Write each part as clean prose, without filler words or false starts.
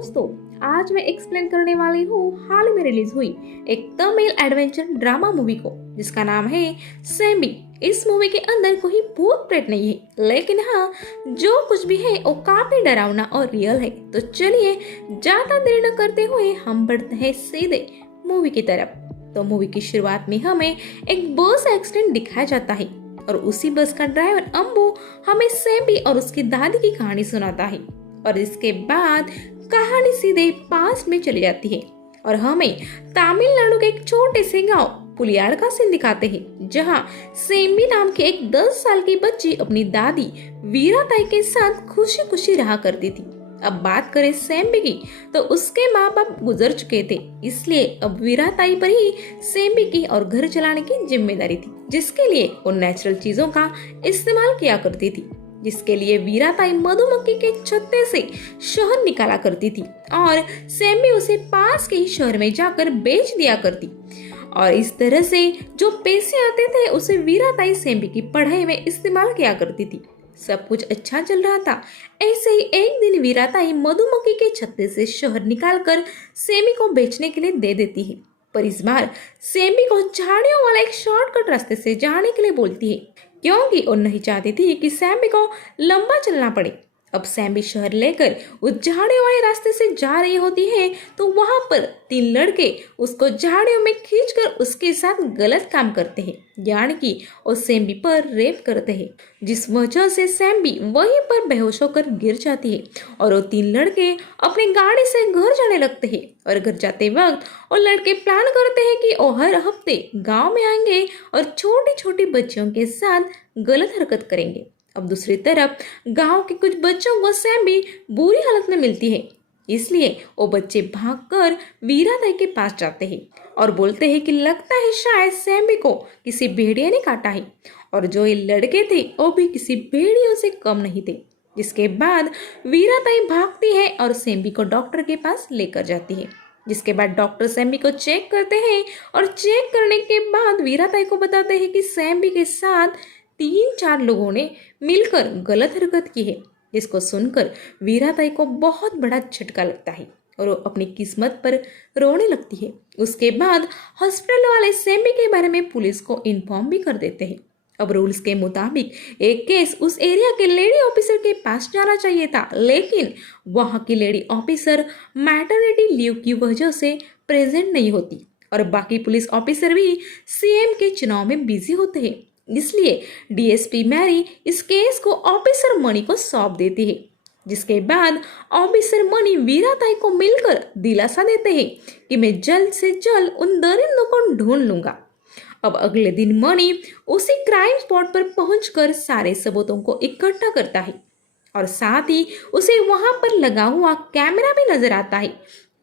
दोस्तों, आज मैं एक्सप्लेन करने वाली हूँ हाल ही में रिलीज हुई एक तमिल एडवेंचर ड्रामा मूवी को जिसका नाम है सैम्बी। इस मूवी के अंदर कोई भूत प्रेत नहीं है, लेकिन हाँ, जो कुछ भी है वो काफी डरावना और रियल है। तो चलिए ज्यादा देर न करते हुए हम बढ़ते हैं सीधे मूवी की तरफ। तो मूवी की शुरुआत में हमें एक बस एक्सीडेंट दिखाया जाता है और उसी बस का ड्राइवर अम्बू हमें सैम्बी और उसकी दादी की कहानी सुनाता है। और इसके बाद कहानी सीधे पास्ट में चली जाती है और हमें तमिलनाडु के एक छोटे से गांव पुलियार का सीन दिखाते हैं, जहां सेम्बी नाम की एक 10 साल की बच्ची अपनी दादी वीराताई के साथ खुशी खुशी रहा करती थी। अब बात करें सेम्बी की, तो उसके माँ बाप गुजर चुके थे, इसलिए अब वीराताई पर ही सेम्बी की और घर चलाने की जिम्मेदारी थी, जिसके लिए वो नेचुरल चीजों का इस्तेमाल किया करती थी, जिसके लिए वीराताई मधुमक्खी के छत्ते से शहद निकाला करती थी और सेम्बी उसे पास के ही शहर में जाकर बेच दिया करती। और इस तरह से जो पैसे आते थे उसे वीराताई सेम्बी की पढ़ाई में इस्तेमाल किया करती थी। सब कुछ अच्छा चल रहा था। ऐसे ही एक दिन वीराताई मधुमक्खी के छत्ते से शहद निकालकर सेम्बी को बेचने के लिए दे देती है, पर इस बार सेम्बी को झाड़ियों वाला एक शॉर्टकट रास्ते से जाने के लिए बोलती है, क्योंकि वो नहीं चाहती थी कि सैम्बी को लंबा चलना पड़े। अब सैम्बी शहर लेकर उस झाड़ियों वाले रास्ते से जा रही होती है तो वहां पर 3 लड़के उसको झाड़ियों में खींचकर उसके साथ गलत काम करते हैं, यानी कि वो सैम्बी पर रेप करते हैं, जिस वजह से सैम्बी वहीं पर बेहोश होकर गिर जाती है और वो 3 लड़के अपनी गाड़ी से घर जाने लगते हैं। और घर जाते वक्त वो लड़के प्लान करते हैं कि वो हर हफ्ते गांव में आएंगे और छोटी छोटी बच्चियों के साथ गलत हरकत करेंगे। अब दूसरी तरफ गांव के कुछ बच्चों को सैम्बी बुरी हालत में मिलती है, इसलिए वो बच्चे भागकर वीराताई के पास जाते हैं और बोलते हैं कि लगता है शायद सैम्बी को किसी भेड़िया ने काटा है। और जो ये लड़के थे वो भी किसी भेड़ियों से कम नहीं थे। जिसके बाद वीराताई भागती है और सैम्बी को डॉक्टर के पास लेकर जाती है, जिसके बाद डॉक्टर सैम्बी को चेक करते हैं और चेक करने के बाद वीराताई को बताते हैं कि सैम्बी के साथ 3-4 लोगों ने मिलकर गलत हरकत की है। जिसको सुनकर वीराताई को बहुत बड़ा झटका लगता है और वो अपनी किस्मत पर रोने लगती है। उसके बाद हॉस्पिटल वाले सैम्बी के बारे में पुलिस को इन्फॉर्म भी कर देते हैं। अब रूल्स के मुताबिक एक केस उस एरिया के लेडी ऑफिसर के पास जाना चाहिए था, लेकिन वहां की लेडी ऑफिसर मैटरनिटी लीव की वजह से प्रेजेंट नहीं होती और बाकी पुलिस ऑफिसर भी सीएम के चुनाव में बिजी होते हैं। इसलिए डीएसपी मैरी इस केस को ऑफिसर मणि को सौंप देती है, जिसके बाद ऑफिसर मणि वीराताई को मिलकर दिलासा देते हैं कि मैं जल्द से जल्द उन दरिंदों को ढूंढ लूंगा। अब अगले दिन मणि उसी क्राइम स्पॉट पर पहुंचकर सारे सबूतों को इकट्ठा करता है और साथ ही उसे वहां पर लगा हुआ कैमरा भी नजर आता है,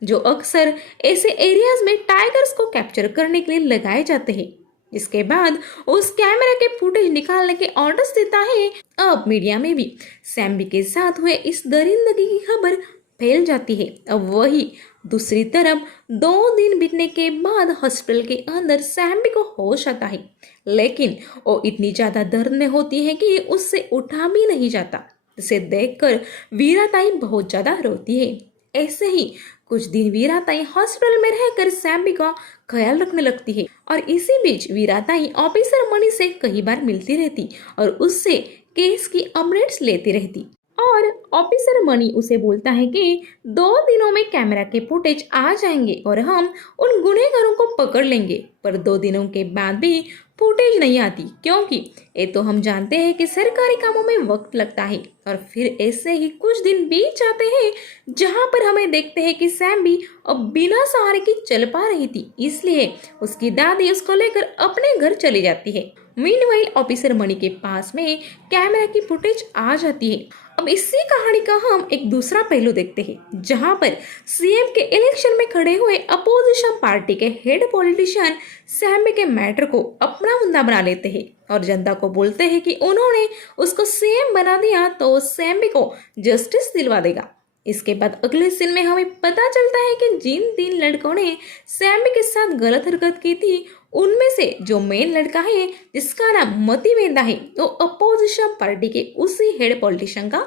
जो अक्सर ऐसे एरियाज में टाइगर्स को कैप्चर करने के लिए लगाए जाते हैं। इसके बाद उस कैमरा के फुटेज निकालने के ऑर्डर्स देता है। अब मीडिया में भी सैम्बी के साथ हुए इस दरिंदगी की खबर फैल जाती है। अब वही दूसरी तरफ 2 दिन बीतने के बाद हॉस्पिटल के अंदर सैम्बी को होश आता है, लेकिन वो इतनी ज्यादा दर्द में होती है कि उससे उठा भी नहीं जाता। इसे देखकर वीराताई बहुत ज्यादा रोती है। ऐसे ही कुछ दिन वीराताई हॉस्पिटल में रहकर सैम्बी का ख्याल रखने लगती है और इसी बीच वीराताई ऑफिसर मणि से कई बार मिलती रहती और उससे केस की अपडेट्स लेती रहती। और ऑफिसर मणि उसे बोलता है कि 2 दिनों में कैमरा के फुटेज आ जाएंगे और हम उन गुनहगारों को पकड़ लेंगे, पर 2 दिनों के बाद भी फुटेज नहीं आती, क्योंकि ये तो हम जानते हैं कि सरकारी कामों में वक्त लगता है। और फिर ऐसे ही कुछ दिन बीत जाते हैं जहां पर हमें देखते हैं कि सैम्बी अब बिना सहारे की चल पा रही थी, इसलिए उसकी दादी उसको लेकर अपने घर चली जाती है। मीनवाइल ऑफिसर मणि के पास में कैमरा की फुटेज आ जाती है। अब इसी कहानी का हम एक दूसरा पहलू देखते हैं, जहां पर सीएम के इलेक्शन में खड़े हुए अपोजिशन पार्टी के हेड पॉलिटिशियन सैम्बी के मैटर को अपना मुद्दा बना लेते हैं और जनता को बोलते हैं कि उन्होंने उसको सीएम बना दिया तो वो सैम्बी को जस्टिस दिलवा देगा। इसके बाद अगले सीन में हमें पता चलता है कि जिन 3 लड़कों ने सैम्बी के साथ गलत हरकत की थी, उनमें से जो मेन लड़का है जिसका नाम मतिवेंदा है, तो अपोजिशन पार्टी के उसी हेड पॉलिटिशियन का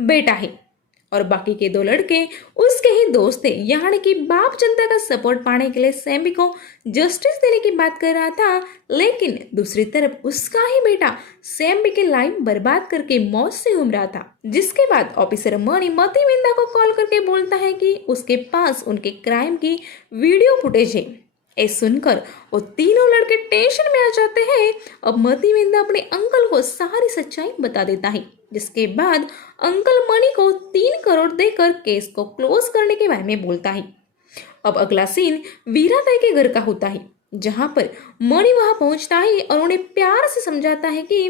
बेटा है। और बाकी के 2 लड़के उसके ही दोस्त थे, यानी कि बाप जनता का सपोर्ट पाने के लिए सैम्बी को जस्टिस देने की बात कर रहा था। लेकिन दूसरी तरफ उसका ही बेटा सैम्बी की लाइफ बर्बाद करके मौत से घूम रहा था। जिसके बाद ऑफिसर मणि मतिविंदा को कॉल करके बोलता है कि उसके पास उनके क्राइम की वीडियो फुटेज है। ये सुनकर वो तीनों लड़के टेंशन में आ जाते हैं। अब मतिविंदा अपने अंकल को सारी सच्चाई बता देता है, जिसके बाद अंकल मणि को 3 करोड़ देकर केस को क्लोज करने के बारे में बोलता है। अब अगला सीन वीराताई के घर का होता है, जहां पर मणि वहां पहुंचता है और उन्हें प्यार से समझाता है कि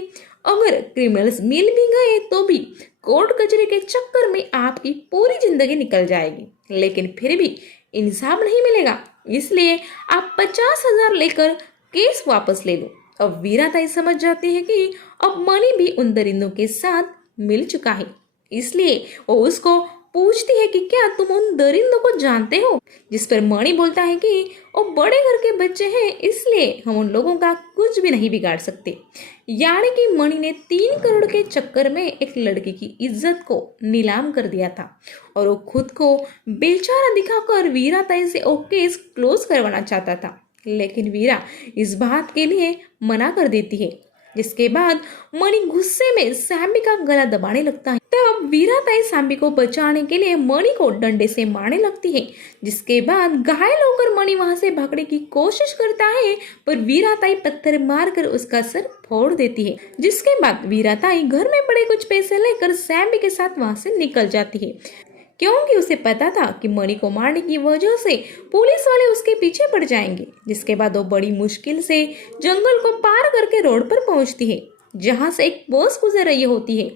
अगर क्रिमिनल्स मिल भी गए तो भी कोर्ट कचहरी के चक्कर में आपकी पूरी जिंदगी निकल जाएगी, लेकिन फिर भी इंसाफ नहीं मिलेगा, इसलिए आप 50,000 लेकर केस वापस ले लो। अब वीराताई समझ जाती है कि अब मणि भी उन दरिंदों के साथ मिल चुका है, इसलिए वो उसको पूछती है कि क्या तुम उन दरिंदों को जानते हो। जिस पर मणि बोलता है कि वो बड़े घर के बच्चे हैं, इसलिए हम उन लोगों का कुछ भी नहीं बिगाड़ सकते। यानी कि मणि ने 3 करोड़ के चक्कर में एक लड़की की इज्जत को नीलाम कर दिया था और वो खुद को बेचारा दिखाकर वीराताई से वो केस क्लोज करवाना चाहता था, लेकिन वीरा इस बात के लिए मना कर देती है। जिसके बाद मणि गुस्से में सैम्बी का गला दबाने लगता है। तब वीराताई सैम्बी को बचाने के लिए मणि को डंडे से मारने लगती है। जिसके बाद घायल होकर मणि वहां से भागने की कोशिश करता है, पर वीराताई पत्थर मारकर उसका सर फोड़ देती है। जिसके बाद वीराताई घर में पड़े कुछ पैसे लेकर सैम्बी के साथ वहां से निकल जाती है, क्योंकि उसे पता था कि मणि को मारने की वजह से पुलिस वाले उसके पीछे पड़ जाएंगे। जिसके बाद वो बड़ी मुश्किल से जंगल को पार करके रोड पर पहुंचती है, जहां से एक बस गुजर रही होती है।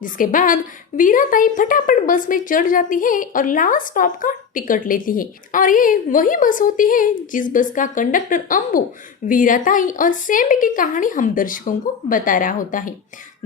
जिसके बाद वीराताई फटाफट बस में चढ़ जाती है और लास्ट स्टॉप का टिकट लेती है, और ये वही बस होती है जिस बस का कंडक्टर अंबू वीराताई और सैम्बी की कहानी हम दर्शकों को बता रहा होता है।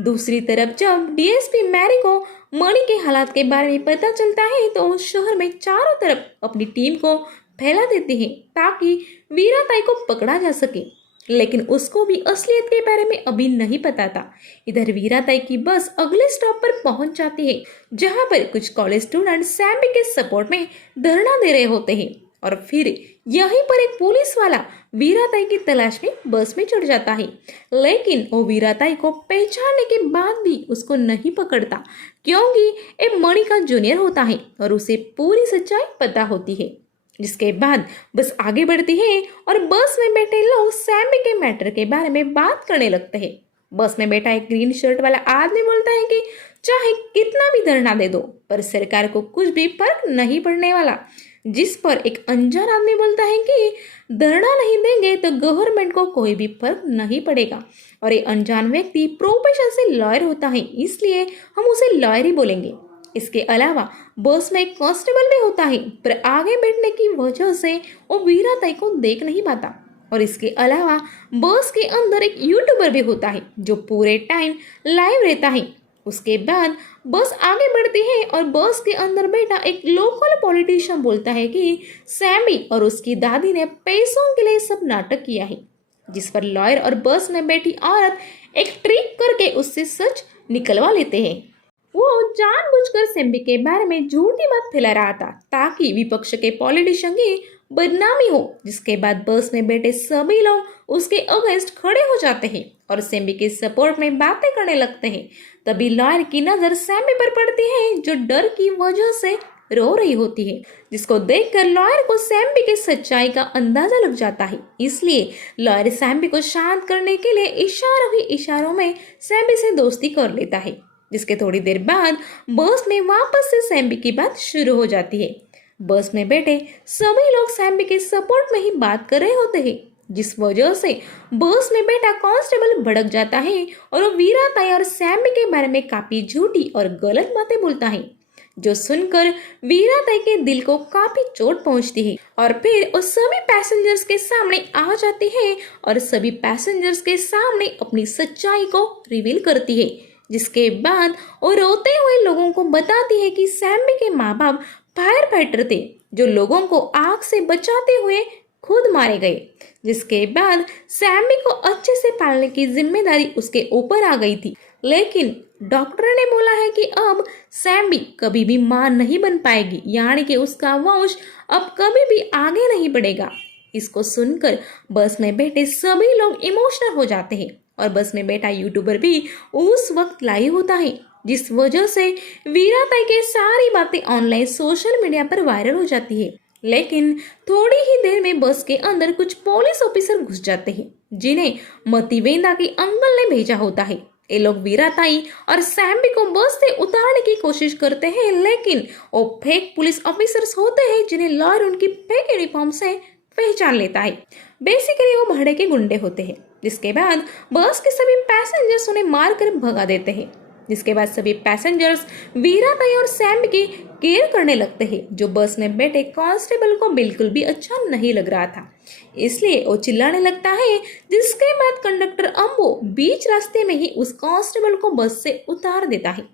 दूसरी तरफ जब डीएसपी मैरी को मणि के हालात के बारे में पता चलता है, तो वो शहर में चारों तरफ अपनी टीम को फैला देते हैं ताकि वीराताई को पकड़ा जा सके, लेकिन उसको भी असलियत के बारे में अभी नहीं पता था। इधर वीराताई की बस अगले स्टॉप पर पहुंच जाती है, जहां पर कुछ कॉलेज स्टूडेंट सैम्बी के सपोर्ट में धरना दे रहे होते हैं, और फिर यहीं पर एक पुलिस वाला वीराताई की तलाश में बस में चढ़ जाता है, लेकिन वो वीराताई को पहचानने के बाद भी उसको नहीं पकड़ता, क्योंकि एक मणि का जूनियर होता है और उसे पूरी सच्चाई पता होती है। जिसके बाद बस आगे बढ़ती है और बस में बैठे लोग सैम्बी के मैटर के बारे में बात करने लगते हैं। बस में बैठा एक ग्रीन शर्ट वाला आदमी बोलता है कि चाहे कितना भी धरना दे दो, पर सरकार को कुछ भी फर्क नहीं पड़ने वाला। जिस पर एक अनजान आदमी बोलता है कि धरना नहीं देंगे तो गवर्नमेंट को कोई भी फर्क नहीं पड़ेगा, और ये अनजान व्यक्ति प्रोफेशन से लॉयर होता है, इसलिए हम उसे लॉयर ही बोलेंगे। इसके अलावा बस में एक कांस्टेबल भी होता है, पर आगे बैठने की वजह से वो वीराताई को देख नहीं पाता। और इसके अलावा बस के अंदर एक यूट्यूबर भी होता है जो पूरे टाइम लाइव रहता है। उसके बाद बस आगे बढ़ती है और बस के अंदर बैठा एक लोकल पॉलिटिशियन बोलता है कि सैम्बी और उसकी दादी ने पैसों के लिए सब नाटक किया है। जिस पर लॉयर और बस में बैठी औरत एक ट्रिक करके उससे सच निकलवा लेते हैं। वो जानबूझकर सैम्बी के बारे में झूठी बात फैला रहा था ताकि विपक्ष के पॉलिटिशियन की बदनामी हो। जिसके बाद बस में बैठे सभी लोग उसके अगेंस्ट खड़े हो जाते हैं और सैम्बी के सपोर्ट में बातें करने लगते हैं। तभी लॉयर की नजर सैम्बी पर पड़ती है, जो डर की वजह से रो रही होती है, जिसको देखकर लॉयर को सैम्बी की सच्चाई का अंदाजा लग जाता है। इसलिए लॉयर सैम्बी को शांत करने के लिए इशारों ही इशारों में सैम्बी से दोस्ती कर लेता है। जिसके थोड़ी देर बाद बस में वापस से सैम्बी की बात शुरू हो जाती है। बस में बैठे सभी लोग सैम्बी के सपोर्ट में ही बात कर रहे होते हैं, जिस वजह से बस में बैठा कांस्टेबल भड़क जाता है और वो वीराताई और सैम्बी के बारे में काफी झूठी और गलत बातें बोलता है, जो सुनकर वीराताई के दिल को काफी चोट पहुंचती है। और फिर वो सभी पैसेंजर्स के सामने आ जाती है और सभी पैसेंजर्स के सामने अपनी सच्चाई को रिवील करती है। जिसके बाद वो रोते हुए लोगों को बताती है कि सैम्बी के माँ बाप फायर फाइटर थे, जो लोगों को आग से बचाते हुए खुद मारे गए। जिसके बाद सैम्बी को अच्छे से पालने की जिम्मेदारी उसके ऊपर आ गई थी, लेकिन डॉक्टर ने बोला है कि अब सैम्बी कभी भी मां नहीं बन पाएगी, यानी कि उसका वंश अब कभी भी आगे नहीं बढ़ेगा। इसको सुनकर बस में बैठे सभी लोग इमोशनल हो जाते हैं और बस में बैठा यूट्यूबर भी उस वक्त लाइव होता है, जिस वजह से वीराताई के सारी बातें ऑनलाइन सोशल मीडिया पर वायरल हो जाती है। लेकिन थोड़ी ही देर में बस के अंदर कुछ पुलिस ऑफिसर घुस जाते हैं, जिन्हें मतिवेंदा के अंकल ने भेजा होता है। ये लोग वीराताई और सैम्बी को बस से उतारने की कोशिश करते हैं, लेकिन वो फेक पुलिस ऑफिसर्स होते हैं, जिन्हें लॉयर उनकी फेक यूनिफॉर्म से पहचान लेता है। बेसिकली वो भाड़े के गुंडे होते हैं। जिसके बाद बस के सभी पैसेंजर्स उन्हें मारकर भगा देते हैं। जिसके बाद सभी पैसेंजर्स वीराताई और सैम्बी की केयर करने लगते हैं, जो बस में बैठे कांस्टेबल को बिल्कुल भी अच्छा नहीं लग रहा था, इसलिए वो चिल्लाने लगता है। जिसके बाद कंडक्टर अम्बू बीच रास्ते में ही उस कांस्टेबल को बस से उतार देता है।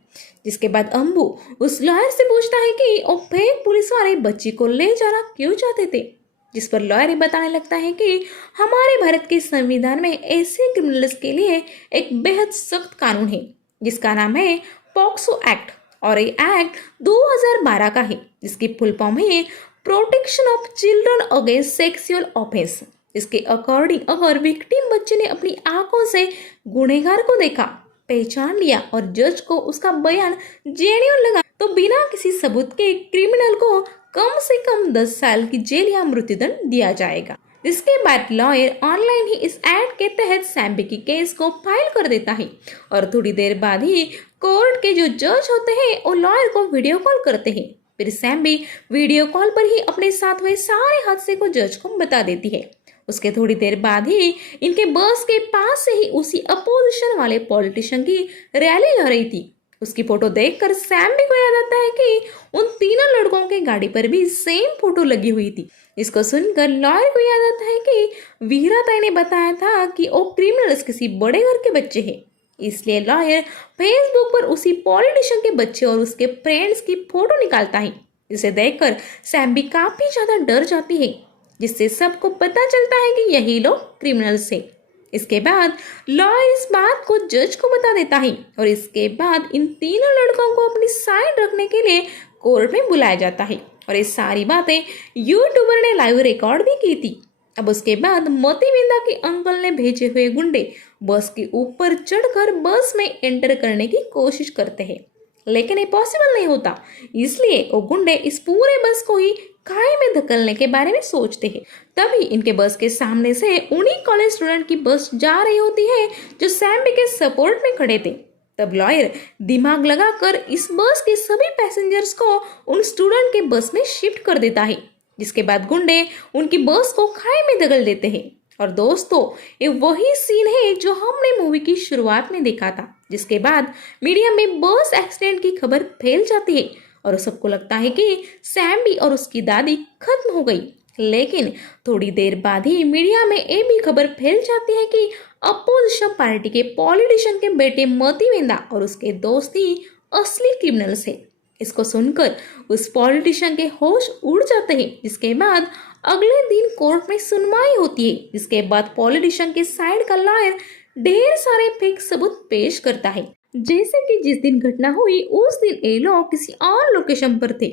जिसके बाद अम्बू उस लॉयर से पूछता है कि वो फेक पुलिस वाले बच्ची को ले जाना क्यों चाहते थे, जिस पर लॉयर बताने लगता है कि हमारे भारत के संविधान में ऐसे क्रिमिनल्स के लिए एक बेहद सख्त कानून है, जिसका नाम है पॉक्सो एक्ट, और ये एक्ट 2012 का है, जिसकी फुल फॉर्म है protection of children against sexual offence. इसके अकॉर्डिंग अगर विक्टिम बच्चे ने अपनी आंखों से गुनहगार को देखा, पहचान लिया और जज को उसका बयान जेन्युइन लगा, तो बिना किसी सबूत के क्रिमिनल को कम से कम 10 साल की जेल या मृत्युदंड दिया जाएगा। इसके बाद लॉयर ऑनलाइन ही इस एक्ट के तहत सैम्बी की केस को फाइल कर देता है और थोड़ी देर बाद ही कोर्ट के जो जज होते हैं वो लॉयर को वीडियो कॉल करते हैं। फिर सैम्बी वीडियो कॉल पर ही अपने साथ हुए सारे हादसे को जज को बता देती है। उसके थोड़ी देर बाद ही इनके बस के पास से ही उसी अपोजिशन वाले पॉलिटिशियन की रैली हो रही थी। उसकी फोटो देखकर सैम्बी को याद आता है कि उन तीनों लड़कों के गाड़ी पर भी सेम फोटो लगी हुई थी। इसको सुनकर लॉयर को याद आता है कि वीराताई ने बताया था कि वो क्रिमिनल्स किसी बड़े घर के बच्चे हैं। इसलिए लॉयर फेसबुक पर उसी पॉलिटिशियन के बच्चे और उसके फ्रेंड्स की फोटो निकालता है, जिसे देखकर सैम्बी काफी ज्यादा डर जाती है, जिससे सबको पता चलता है कि यही लोग क्रिमिनल्स हैं। इसके बाद लॉयर इस बात को जज को बता देता है और इसके बाद इन तीनों लड़कों को अपनी साइड रखने के लिए कोर्ट में बुलाया जाता है और ये सारी बातें यूट्यूबर ने लाइव रिकॉर्ड भी की थी। अब उसके बाद मतिवेंदा के अंकल ने भेजे हुए गुंडे बस के ऊपर चढ़कर बस में एंटर करने की कोशिश करते हैं, लेकिन ये पॉसिबल नहीं होता। इसलिए वो गुंडे इस पूरे बस को ही खाई में धकेलने के बारे में सोचते हैं। तभी इनके बस के सामने से उन्हीं कॉलेज स्टूडेंट की बस जा रही होती है, जो सैम्बी के सपोर्ट में खड़े थे। तब लॉयर दिमाग लगाकर इस बस के सभी पैसेंजर्स को उन स्टूडेंट के बस में शिफ्ट कर देता है। जिसके बाद गुंडे उनकी बस को खाई में धकेल देते हैं। और दोस्तों, ये वही सीन है जो हमने मूवी की शुरुआत में देखा था, जिसके बाद मीडिया में बस एक्सीडेंट की खबर फैल जाती है और सबको लगता है कि सैम्बी और उसकी दादी खत्म हो गई। लेकिन थोड़ी देर बाद ही मीडिया में ये भी खबर फैल जाती है कि अपोजिशन पार्टी के पॉलिटिशियन के बेटे मतिवेंदा और उसके दोस्त ही असली क्रिमिनल्स है। इसको सुनकर उस पॉलिटिशियन के होश उड़ जाते हैं। जिसके बाद अगले दिन कोर्ट में सुनवाई होती है, जिसके बाद पॉलिटिशियन के साइड का लॉयर ढेर सारे फेक सबूत पेश करता है, जैसे कि जिस दिन घटना हुई उस दिन ये लोग किसी और लोकेशन पर थे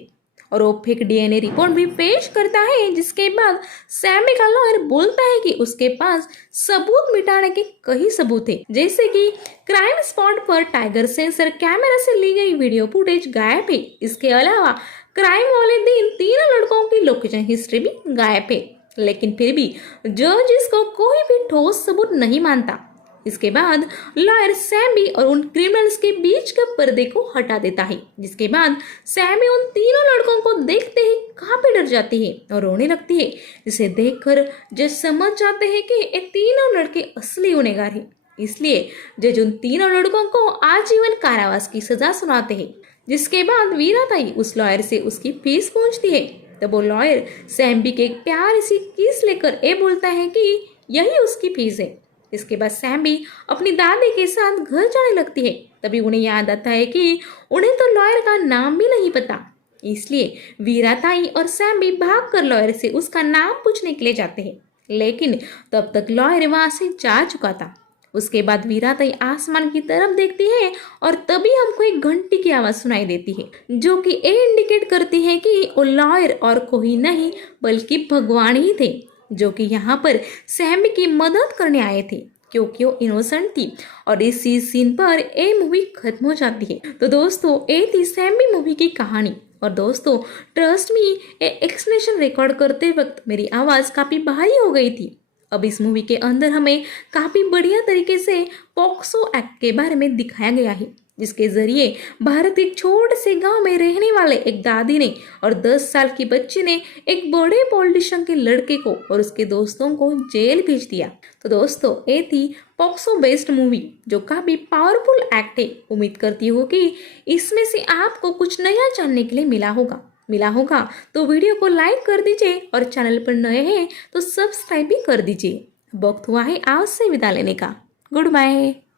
और वो फेक डीएनए रिपोर्ट भी पेश करता है। जिसके बाद सैम्बी का लॉयर बोलता है कि उसके पास सबूत मिटाने के कई सबूत है, जैसे कि क्राइम स्पॉट पर टाइगर सेंसर कैमरा से ली गई वीडियो फुटेज गायब है। इसके अलावा क्राइम वाले दिन तीनों लड़कों की लोकेशन हिस्ट्री भी गायब है। लेकिन फिर भी जज इसको कोई भी ठोस सबूत नहीं मानता। इसके बाद लॉयर सैम्बी और उन क्रिमिनल्स के बीच के पर्दे को हटा देता है। जिसके बाद सैम्बी उन तीनों लड़कों को देखते ही काफी डर जाती है और रोने लगती है, जिसे देखकर जज समझ जाते हैं कि ये तीनों लड़के असली गुनहगार हैं। इसलिए जज उन तीनों लड़कों को आजीवन कारावास की सजा सुनाते हैं। जिसके बाद वीराताई उस लॉयर से उसकी फीस पूछती है। तब वो लॉयर सैम्बी के एक प्यारी सी किस लेकर ये बोलता है कि यही उसकी फीस है। इसके बाद सैम्बी अपनी दादी के साथ घर जाने लगती है। तभी उन्हें याद आता है कि उन्हें तो लॉयर का नाम भी नहीं पता। इसलिए वीराताई और सैम्बी भागकर लॉयर से उसका नाम पूछने के लिए जाते हैं, लेकिन तब तक लॉयर वहां से जा चुका था। उसके बाद वीराताई आसमान की तरफ देखती है और तभी हमको एक घंटी की आवाज सुनाई देती है जो कि ये इंडिकेट करती है कि वो लॉयर और कोई नहीं बल्कि भगवान ही थे जो कि यहाँ पर सैमी की मदद करने आए थे क्योंकि वो इनोसेंट थी। और इसी सीन पर ये मूवी खत्म हो जाती है। तो दोस्तों ये थी सैमी मूवी की कहानी। और दोस्तों ट्रस्ट मी, ये एक्सप्लेनेशन रिकॉर्ड करते वक्त मेरी आवाज़ काफ़ी भारी हो गई थी। अब इस मूवी के अंदर हमें काफ़ी बढ़िया तरीके से पॉक्सो एक्ट के बारे में दिखाया गया है जिसके जरिए भारत के एक छोटे से गांव में रहने वाले एक दादी ने और 10 साल की बच्ची ने एक बड़े पॉलिटिशियन के लड़के को और उसके दोस्तों को जेल भेज दिया। तो दोस्तों ये थी पॉक्सो बेस्ड मूवी जो काफ़ी पावरफुल एक्ट है। उम्मीद करती हूँ कि इसमें से आपको कुछ नया जानने के लिए मिला होगा तो वीडियो को लाइक कर दीजिए और चैनल पर नए हैं तो सब्सक्राइब भी कर दीजिए। वक्त हुआ है आज से विदा लेने का। Good bye.